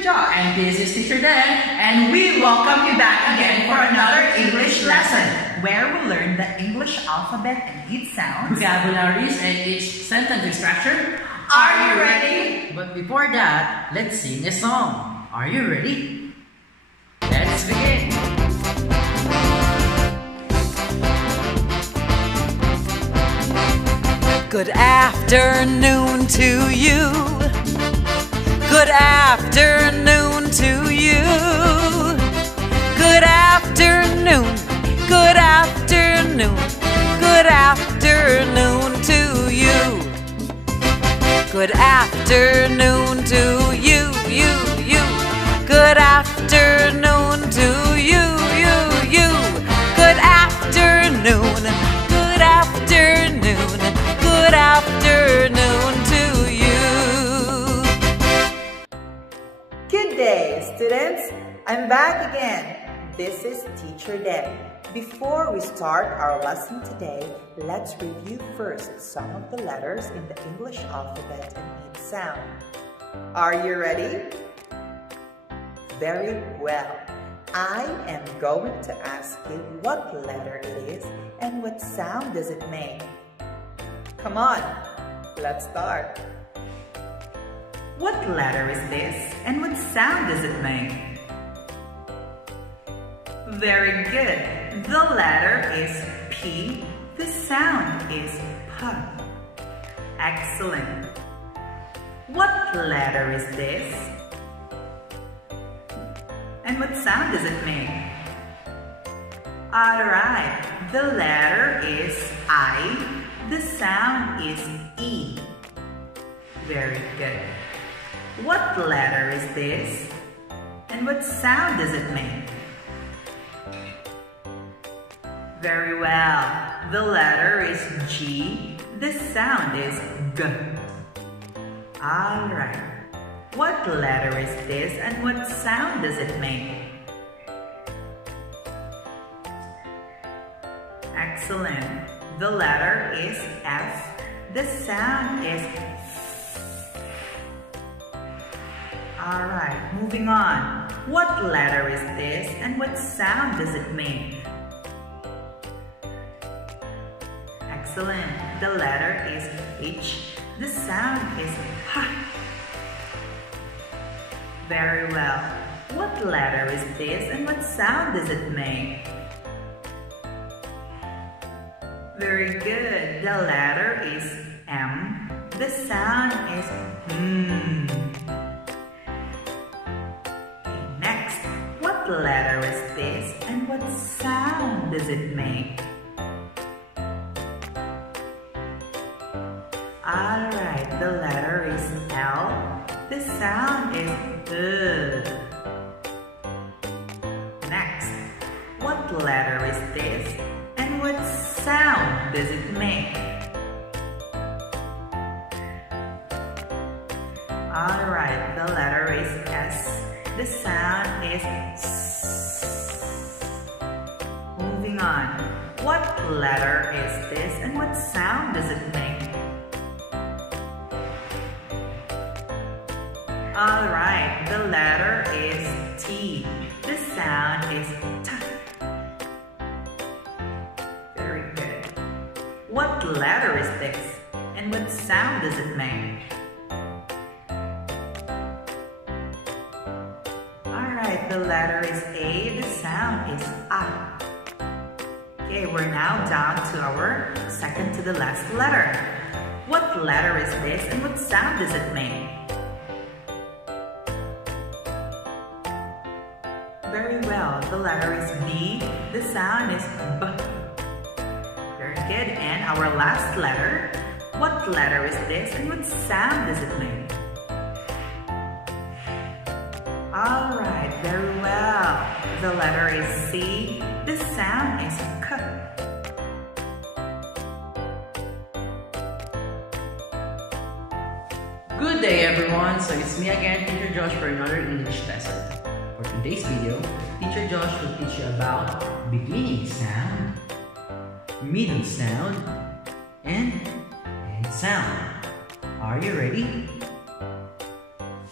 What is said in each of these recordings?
Teacher Josh. And this is Teacher Dan. And we welcome you back again for another English lesson, where we learn the English alphabet and its sounds, vocabularies, and each sentence structure. Are you ready? But before that, let's sing a song. Are you ready? Let's begin. Good afternoon to you. Good afternoon to you. Good afternoon. Good afternoon. Good afternoon to you. Good afternoon to you, you. Good afternoon to you, you. Good afternoon. Good afternoon. Good afternoon to you. Good day, students. I'm back again. This is Teacher Dan. Before we start our lesson today, let's review first some of the letters in the English alphabet and its sound. Are you ready? Very well. I am going to ask you what letter it is and what sound does it make. Come on, let's start. What letter is this and what sound does it make? Very good. The letter is P. The sound is P. Excellent. What letter is this? And what sound does it make? Alright, the letter is I. The sound is E. Very good. What letter is this? And what sound does it make? Very well. The letter is G. The sound is G. Alright. What letter is this and what sound does it make? Excellent. The letter is F. The sound is F. Alright, moving on. What letter is this and what sound does it make? Excellent. The letter is H. The sound is H. Very well. What letter is this and what sound does it make? Very good. The letter is M. The sound is M. Okay, next, what letter is this and what sound does it make? Alright, the letter is L. The sound is L. Next, what letter is this and what sound does it make? Alright, the letter is S. The sound is S. Moving on. What letter is this and what sound does it make? Alright, the letter is T. The sound is T. Very good. What letter is this? And what sound does it make? Alright, the letter is A. The sound is A. Okay, we're now down to our second to the last letter. What letter is this and what sound does it make? Very well. The letter is B. The sound is B. Very good. And our last letter. What letter is this and what sound does it make? Alright, very well. The letter is C. The sound is K. Good day, everyone. So it's me again, Teacher Josh, for another English lesson. For today's video, Teacher Josh will teach you about beginning sound, middle sound, and end sound. Are you ready?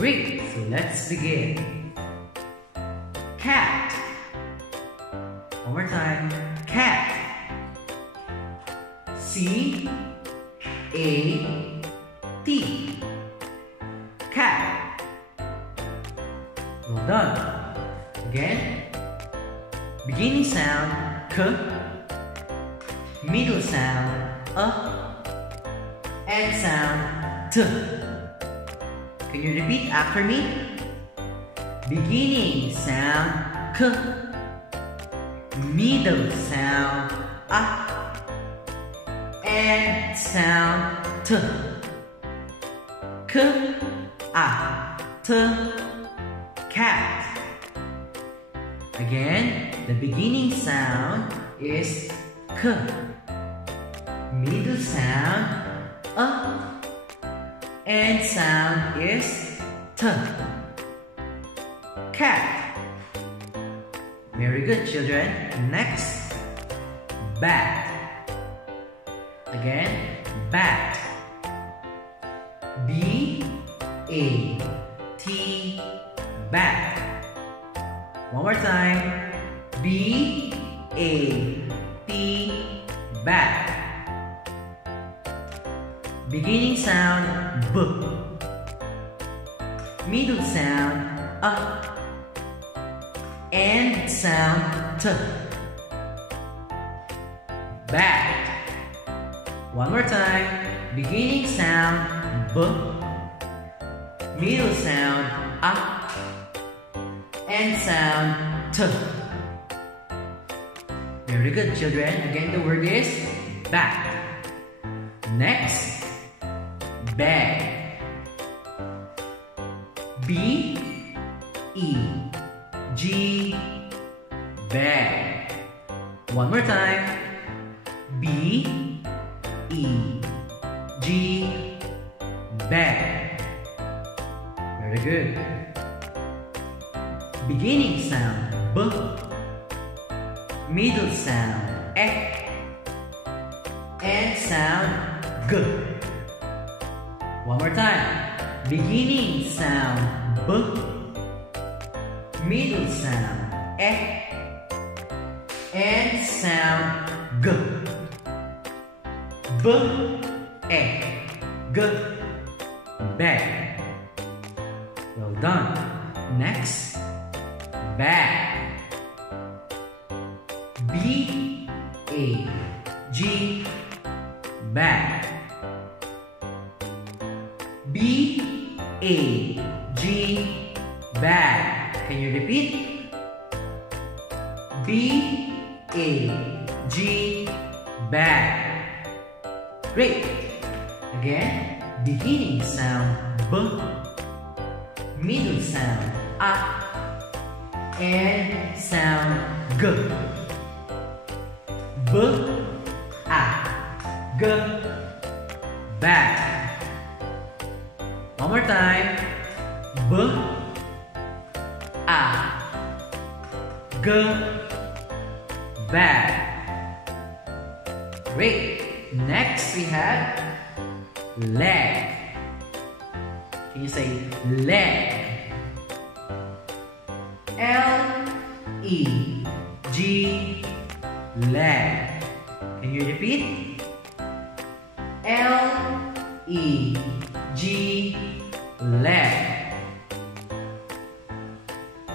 Great, so let's begin. Cat. One more time. Cat. C-A-T. Cat. Well done. Again. Beginning sound K. Middle sound end sound T. Can you repeat after me? Beginning sound K. Middle sound end sound T. K, T, cat. Again, the beginning sound is K. Middle sound end sound is T. Cat. Very good, children. Next, bat. Again, bat. B-A-T, bat. One more time. B-A-T, bat. Beginning sound B. Middle sound end sound T. Bat. One more time. Beginning sound B. Middle sound end sound T. Very good, children. Again, the word is bat. Next, bag. B-E-G, bag. One more time. B-E-G, bag. Very good. Beginning sound B. Middle sound E. End sound G. One more time. Beginning sound B. Middle sound E. End sound G. B, E, G, bag. Well done. Next, bag. B-A-G, bag. B-A-G, bag. Can you repeat? B-A-G, bag. Great. Again, beginning sound B. Middle sound A. End sound G. B, A, G, bag. One more time. B, A, G, bag. Great. Next we have leg. Can you say leg? L-E-G, leg. Can you repeat? L-E-G, leg.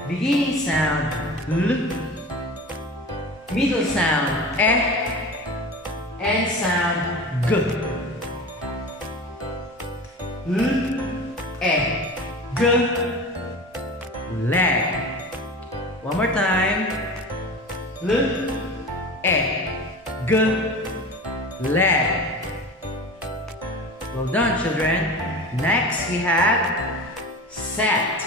Beginning sound L. Middle sound E. End sound G. L, E, G, leg. One more time. L, E, G, leg. Well done, children. Next we have set.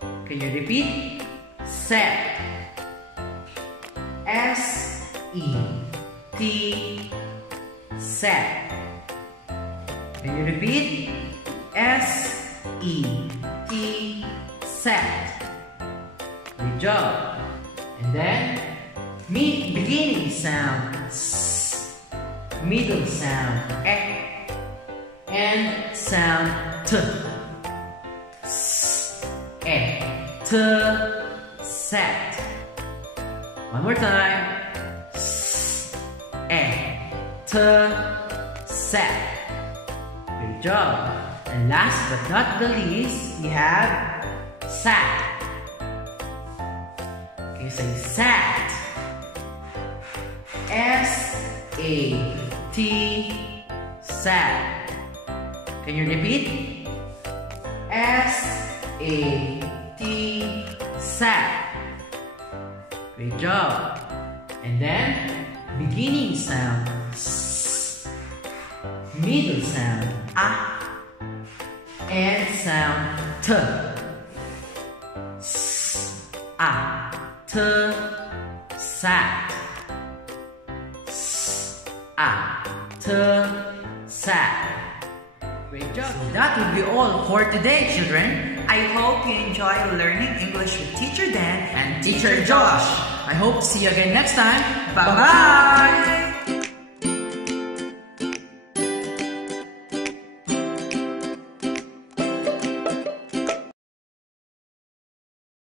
Can you repeat? Set. S-E-T, set. Can you repeat? S-E-T, set. Good job. And then, beginning sound S, middle sound E, end sound T. S, T, sat. One more time. S, T, sat. Great job. And last but not the least, we have sat. Can you say sat? S-A-T, sat. Can you repeat? S-A-T, sat. Great job. And then, beginning sound, S. Middle sound, A. End sound, T. S, A, T, sat. S, A, T, sat. Great job. So that will be all for today, children. I hope you enjoy learning English with Teacher Dan And Teacher Josh. I hope to see you again next time. Bye-bye!